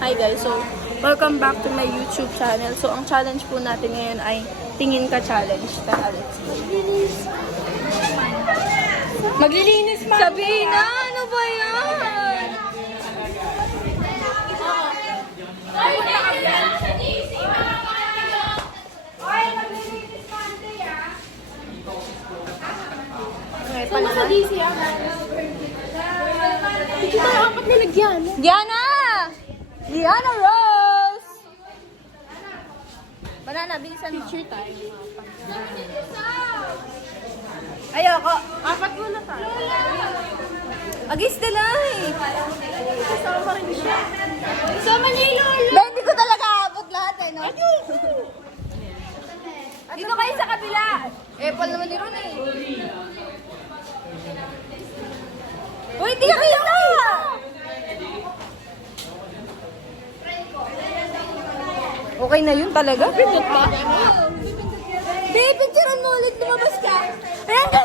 Hi guys, so welcome back to my YouTube channel. So ang challenge po natin ngayon ay tingin ka challenge. Tara, let's go. Maglilinis man. Sabihin na, ano ba yan? Okay, pa naman. Ito tayo apat na lagyan. Diana! Diana Rose! Banana, bilisan mo. Picture tayo. Ayoko. Apat muna tayo. Agis na lang eh. Kasama rin siya. Kasama niya yung lolo. Ba, hindi ko talaga abot lahat eh, no? Dito kayo sa kabila. Apple naman ni Ron eh. Uy, hindi ka kita! Okay na yun talaga? Pindot pa? Babe, picturean mo ulit, lumabas ka. Ayan ka!